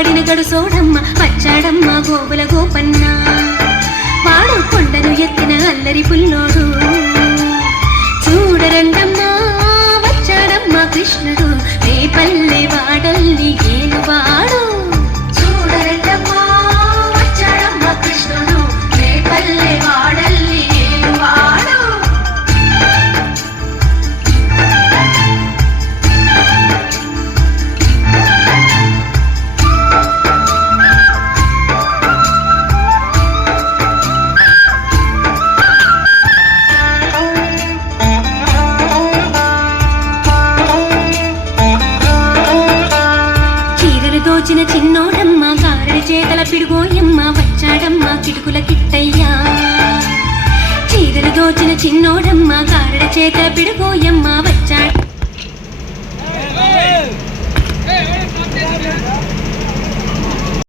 వాడిన గడుసోడమ్మ వచ్చాడమ్మ గోగుల గోపన్న వాడు కొండను ఎత్తిన అల్లరి పుల్లోడు చూడరండమ్మా వచ్చాడమ్మ కృష్ణుడు రేపల్లె వాడల్ని ఏలువాడు చూడరండమ్మా వచ్చాడమ్మ కృష్ణుడు రేపల్లె వాడల్ని ఏలువాడు దోచిన చిన్నోడమ్మ కారడి చేతల పిడుగోయమ్మ వచ్చాడమ్మ కిటుకుల కిట్టయ్యా చీరలు దోచిన చిన్నోడమ్మ కారడి చేతల పిడుగోయమ్మ వచ్చాడు